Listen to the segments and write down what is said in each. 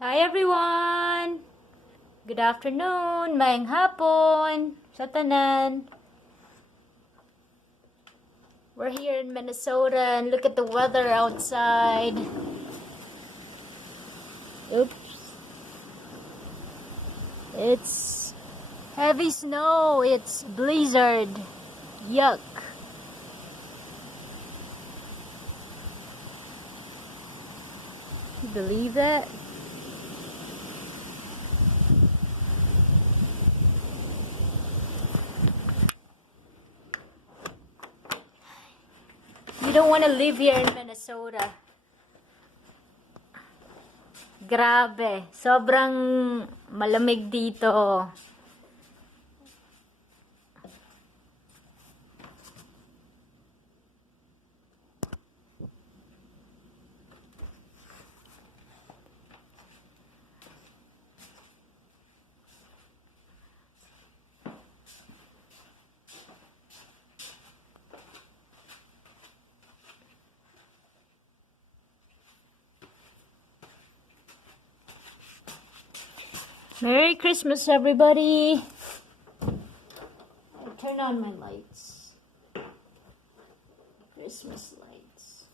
Hi everyone! Good afternoon, maayong hapon sa tanan. We're here in Minnesota and look at the weather outside. Oops. It's heavy snow. It's blizzard. Yuck. You believe that? You don't want to live here in Minnesota. Grabe. Sobrang malamig dito. Merry Christmas, everybody! I turn on my lights. Christmas lights.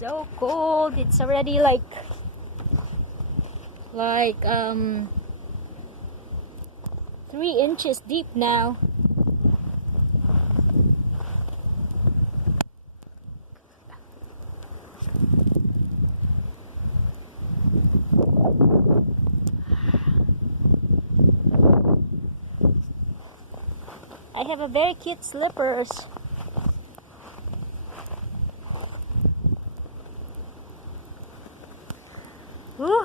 So cold. It's already like 3 inches deep now. I have a very cute slippers. Woo.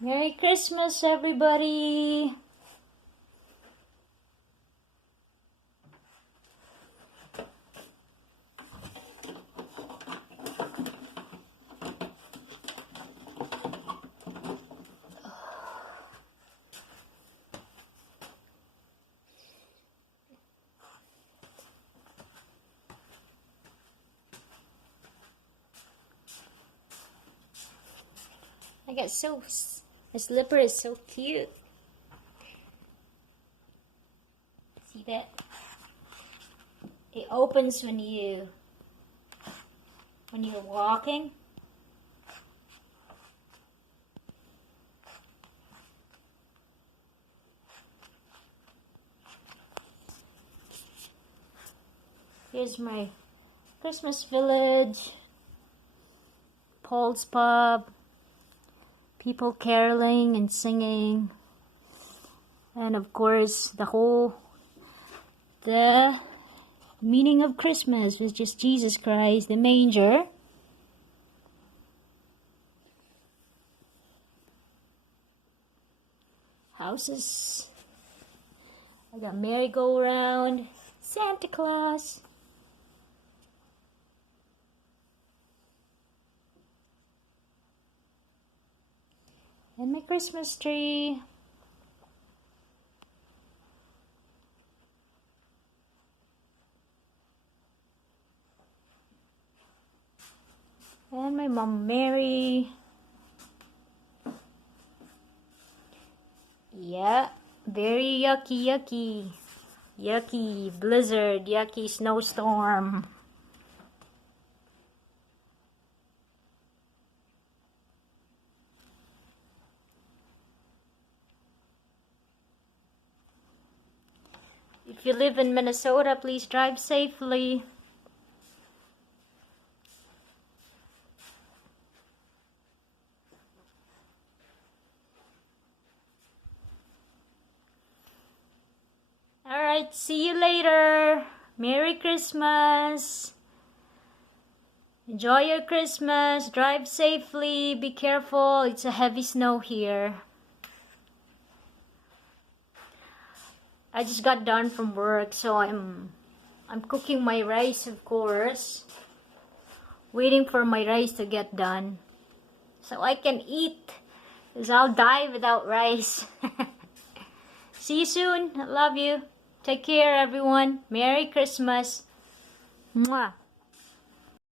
Merry Christmas, everybody! My slipper is so cute. See that? It opens when you're walking. Here's my Christmas village. Paul's Pub. People caroling and singing. And of course, the meaning of Christmas was just Jesus Christ, the manger. Houses. I got merry-go-round. Santa Claus. And my Christmas tree. And my Mom Mary. Yeah, very yucky. Yucky blizzard, yucky snowstorm. If you live in Minnesota, please drive safely. Alright, see you later. Merry Christmas. Enjoy your Christmas. Drive safely. Be careful. It's a heavy snow here. I just got done from work, so I'm cooking my rice, of course. Waiting for my rice to get done so I can eat, because I'll die without rice. See you soon. I love you. Take care, everyone. Merry Christmas. Mwah.